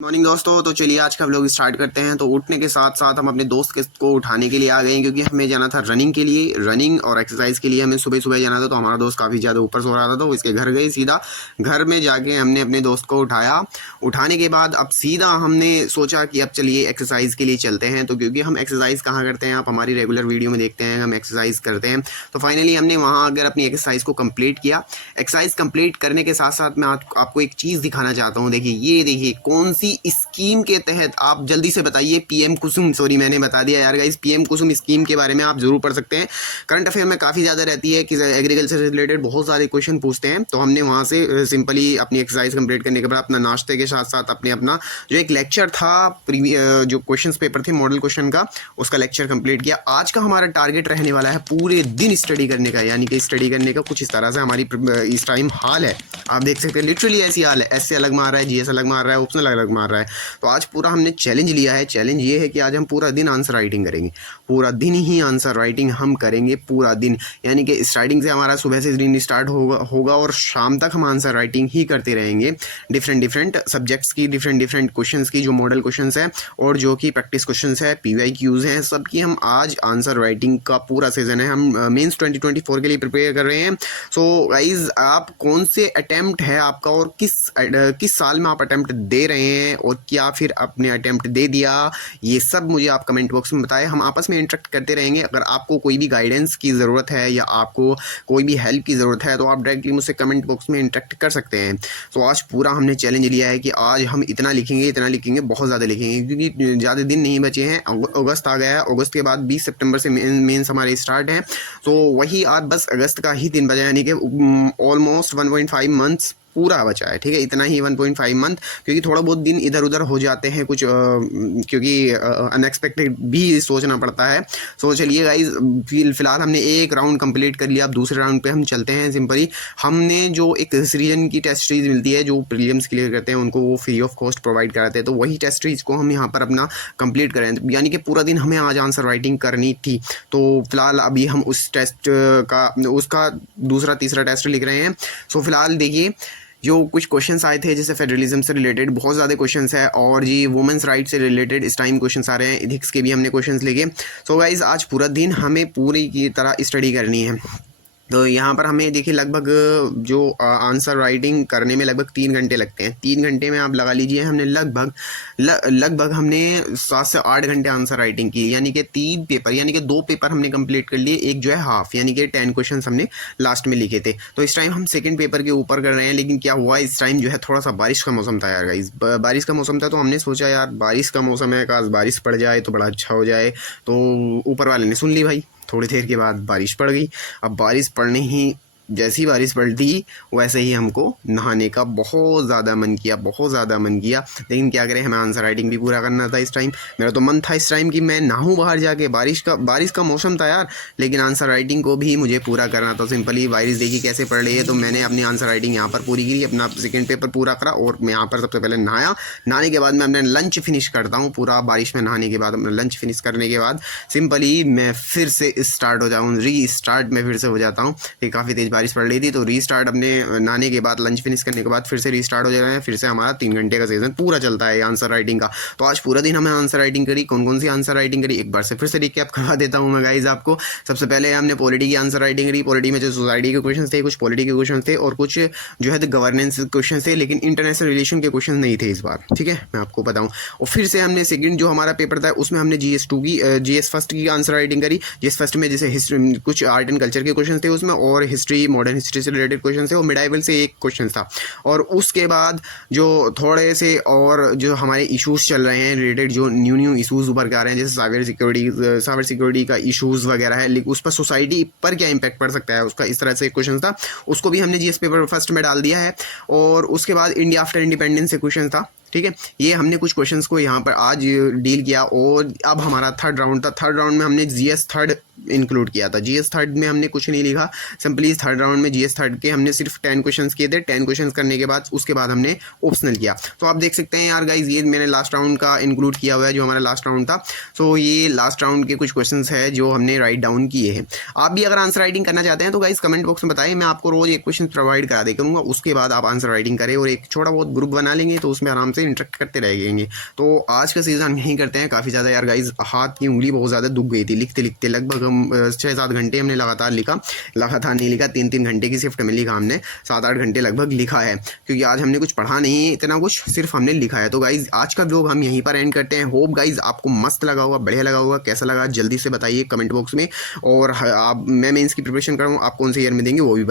Morning दोस्तों। तो चलिए आज का व्लॉग स्टार्ट करते हैं। तो उठने के साथ साथ हम अपने दोस्त को उठाने के लिए आ गए हैं, क्योंकि हमें जाना था रनिंग के लिए, रनिंग और एक्सरसाइज के लिए हमें सुबह सुबह जाना था। तो हमारा दोस्त काफ़ी ज़्यादा ऊपर सो रहा था, तो इसके घर गए सीधा। घर में जाके हमने अपने दोस्त को उठाया। उठाने के बाद अब सीधा हमने सोचा कि अब चलिए एक्सरसाइज के लिए चलते हैं। तो क्योंकि हम एक्सरसाइज कहाँ करते हैं, आप हमारी रेगुलर वीडियो में देखते हैं हम एक्सरसाइज करते हैं। तो फाइनली हमने वहाँ आकर अपनी एक्सरसाइज को कंप्लीट किया। एक्सरसाइज कंप्लीट करने के साथ साथ मैं आपको एक चीज़ दिखाना चाहता हूँ। देखिए, ये देखिए कौन सी स्कीम के तहत, आप जल्दी से बताइए। पीएम कुसुम, सॉरी मैंने बता दिया यार गाइस, पीएम कुसुम स्कीम के बारे में आप जरूर पढ़ सकते हैं। करंट अफेयर में काफ़ी ज़्यादा रहती है कि एग्रीकल्चर से रिलेटेड बहुत सारे क्वेश्चन पूछते हैं। तो हमने वहाँ से सिंपली अपनी एक्सरसाइज कंप्लीट करने के बाद अपना नाश्ते के साथ साथ अपना जो एक लेक्चर था, जो क्वेश्चन पेपर थे मॉडल क्वेश्चन का, उसका लेक्चर कंप्लीट किया। आज का हमारा टारगेट रहने वाला है पूरे दिन स्टडी करने का, यानी कि स्टडी करने का कुछ इस तरह से हमारी इस टाइम हाल है। आप देख सकते हैं लिटरली ऐसी हाल है। एससे अलग मार रहा है, जीएस अलग मार रहा है, ऑप्शनल अलग मार रहा है। तो आज पूरा हमने चैलेंज लिया है। चैलेंज ये है कि आज हम पूरा दिन आंसर राइटिंग करेंगे, पूरा दिन ही आंसर राइटिंग हम करेंगे पूरा दिन। यानी कि स्टार्टिंग से हमारा सुबह से दिन स्टार्ट होगा और शाम तक हम आंसर राइटिंग ही करते रहेंगे। डिफरेंट सब्जेक्ट्स की, डिफरेंट क्वेश्चंस की, जो मॉडल क्वेश्चंस है और जो कि प्रैक्टिस क्वेश्चंस है, पीवाईक्यूज हैं, सबकी हम आज आंसर राइटिंग का पूरा सीजन है। हम मेंस 2024 के लिए प्रिपेयर कर रहे हैं। सो गाइज, आप कौन से अटेम्प्ट है आपका और किस साल में आप अटेम्प्ट दे रहे हैं, और क्या फिर आपने अटेम्प्ट दे दिया, ये सब मुझे आप कमेंट बॉक्स में बताएं। हम आपस में इंटरेक्ट करते रहेंगे। अगर आपको कोई भी गाइडेंस की ज़रूरत है या आपको कोई भी हेल्प की ज़रूरत है, तो आप डायरेक्टली मुझसे कमेंट बॉक्स में इंटरेक्ट कर सकते हैं। तो आज पूरा हमने चैलेंज लिया है कि आज हम इतना लिखेंगे, बहुत ज़्यादा लिखेंगे, क्योंकि ज़्यादा दिन नहीं बचे हैं। अगस्त आ गया है। अगस्त के बाद 20 सितंबर से मेंस हमारे स्टार्ट हैं। तो वही आज बस अगस्त का ही दिन बचा, यानी कि ऑलमोस्ट 1.5 मंथ्स पूरा बचा है। ठीक है, इतना ही 1.5 मंथ, क्योंकि थोड़ा बहुत दिन इधर उधर हो जाते हैं कुछ, क्योंकि अनएक्सपेक्टेड भी सोचना पड़ता है। सो चलिए गाइज, फिलहाल हमने एक राउंड कंप्लीट कर लिया। अब दूसरे राउंड पे हम चलते हैं। सिंपली हमने जो एक रीजन की टेस्ट सीरीज मिलती है, जो प्रीलिम्स क्लियर करते हैं उनको वो फ्री ऑफ कॉस्ट प्रोवाइड कराते हैं। तो वही टेस्ट सीरीज को हम यहाँ पर अपना कंप्लीट करें, यानी कि पूरा दिन हमें आज आंसर राइटिंग करनी थी। तो फिलहाल अभी हम उस टेस्ट का उसका दूसरा तीसरा टेस्ट लिख रहे हैं। सो फिलहाल देखिए, जो कुछ क्वेश्चंस आए थे, जैसे फेडरलिज्म से रिलेटेड बहुत ज़्यादा क्वेश्चंस है, और जी वुमेंस राइट से रिलेटेड इस टाइम क्वेश्चंस आ रहे हैं। एथिक्स के भी हमने क्वेश्चंस लिखे। सो गाइज, आज पूरा दिन हमें पूरी की तरह स्टडी करनी है। तो यहाँ पर हमें देखिए लगभग जो आंसर राइटिंग करने में लगभग 3 घंटे लगते हैं। 3 घंटे में आप लगा लीजिए हमने लगभग हमने 7 से 8 घंटे आंसर राइटिंग की, यानी कि 3 पेपर, यानी कि 2 पेपर हमने कंप्लीट कर लिए। एक जो है हाफ, यानी कि 10 क्वेश्चन हमने लास्ट में लिखे थे। तो इस टाइम हम सेकेंड पेपर के ऊपर कर रहे हैं। लेकिन क्या हुआ, इस टाइम जो है थोड़ा सा बारिश का मौसम था यार गाइस, बारिश का मौसम था। तो हमने सोचा यार बारिश का मौसम है, काश बारिश पड़ जाए तो बड़ा अच्छा हो जाए। तो ऊपर वाले ने सुन ली भाई, थोड़ी देर के बाद बारिश पड़ गई। अब बारिश पड़ने ही, जैसी बारिश पड़ती वैसे ही हमको नहाने का बहुत ज़्यादा मन किया। लेकिन क्या करें, हमें आंसर राइटिंग भी पूरा करना था। इस टाइम मेरा तो मन था इस टाइम कि मैं नहाऊं बाहर जाके, बारिश का मौसम था यार, लेकिन आंसर राइटिंग को भी मुझे पूरा करना था। सिंपली बारिश देखी कैसे पड़ रही है, तो मैंने अपनी आंसर राइटिंग यहाँ पर पूरी की, अपना सेकेंड पेपर पूरा करा, और मैं यहाँ पर सबसे पहले नहाया। नहाने के बाद मैं अपना लंच फिनिश करता हूँ पूरा। बारिश में नहाने के बाद अपना लंच फिनिश करने के बाद सिंपली मैं फिर से स्टार्ट हो जाऊँ, रीस्टार्ट मैं फिर से हो जाता हूँ। काफ़ी तेज़ बारिश पड़ रही थी, तो रीस्टार्ट अपने नहाने के बाद, लंच फिनिश करने के बाद फिर से रीस्टार्ट हो जाएगा है। फिर से हमारा 3 घंटे का सेशन पूरा चलता है आंसर राइटिंग का। तो आज पूरा दिन हमें आंसर राइटिंग करी। कौन कौन सी आंसर राइटिंग करी, एक बार से फिर से रिकैप करवा देता हूँ मैं गाइज आपको। सबसे पहले हमने पॉलिटी की आंसर राइटिंग करी। पॉलिटी में जो सोसाइटी के क्वेश्चन थे, कुछ पॉलिटी के क्वेश्चन थे, और कुछ जो है गवर्नेंस क्वेश्चन थे, लेकिन इंटरनेशनल रिलेशन के क्वेश्चन नहीं थे इस बार। ठीक है, मैं आपको बताऊँ। और फिर से हमने सेकंड जो हमारा पेपर था, उसमें हमने जीएस फर्स्ट की आंसर राइटिंग करी। जीएस फर्स्ट में जैसे हिस्ट्री, कुछ आर्ट एंड कल्चर के क्वेश्चन थे उसमें, और हिस्ट्री, मॉडर्न हिस्ट्री से रिलेटेड क्वेश्चन थे, और मिडाइवल से एक क्वेश्चन था। और उसके बाद जो थोड़े से और जो हमारे इश्यूज चल रहे हैं रिलेटेड, जो न्यू इश्यूज उभर के आ रहे हैं, जैसे साइबर सिक्योरिटी का इश्यूज वगैरह है, उस पर सोसाइटी पर क्या इंपैक्ट पड़ सकता है उसका, इस तरह से क्वेश्चन था। उसको भी हमने जीएस पेपर फर्स्ट में डाल दिया है। और उसके बाद इंडिया आफ्टर इंडिपेंडेंस से क्वेश्चन था। ठीक है, ये हमने कुछ क्वेश्चंस को यहाँ पर आज डील किया। और अब हमारा थर्ड राउंड था। थर्ड राउंड में हमने जीएस थर्ड इंक्लूड किया था। जीएस थर्ड में हमने कुछ नहीं लिखा, सिंपली थर्ड राउंड में जीएस थर्ड के हमने सिर्फ 10 क्वेश्चंस किए थे। 10 क्वेश्चंस करने के बाद उसके बाद हमने ऑप्शनल किया। तो आप देख सकते हैं यार गाइज, ये मैंने लास्ट राउंड का इंक्लूड किया हुआ है, जो हमारा लास्ट राउंड था। सो ये लास्ट राउंड के कुछ क्वेश्चन है जो हमने राइट डाउन किए हैं। आप भी अगर आंसर राइटिंग करना चाहते हैं तो गाइज कमेंट बॉक्स में बताइए, मैं आपको रोज एक क्वेश्चन प्रोवाइड करा दे करूँगा, उसके बाद आप आंसर राइटिंग करें और एक छोटा बहुत ग्रुप बना लेंगे, तो उसमें आराम से इंटरेक्ट करते रहेंगे। तो आज का सीजन यहीं करते हैं। काफ़ी ज़्यादा यार गाइज हाथ की उंगली बहुत ज़्यादा दुख गई थी लिखते लिखते, लगभग हम 6-7 घंटे हमने लगातार लिखा, लगातार नहीं लिखा, 3-3 घंटे की शिफ्ट में लिखा हमने, 7-8 घंटे लगभग लिखा है, क्योंकि आज हमने कुछ पढ़ा नहीं इतना कुछ, सिर्फ हमने लिखा है। तो गाइज आज का व्लॉग हम यहीं पर एंड करते हैं। होप गाइज आपको मस्त लगा होगा, बढ़िया लगा होगा। कैसा लगा जल्दी से बताइए कमेंट बॉक्स में। और आप मैं मेंस की प्रिपरेशन कर रहा हूँ, आप कौन से ईयर में देंगे वो भी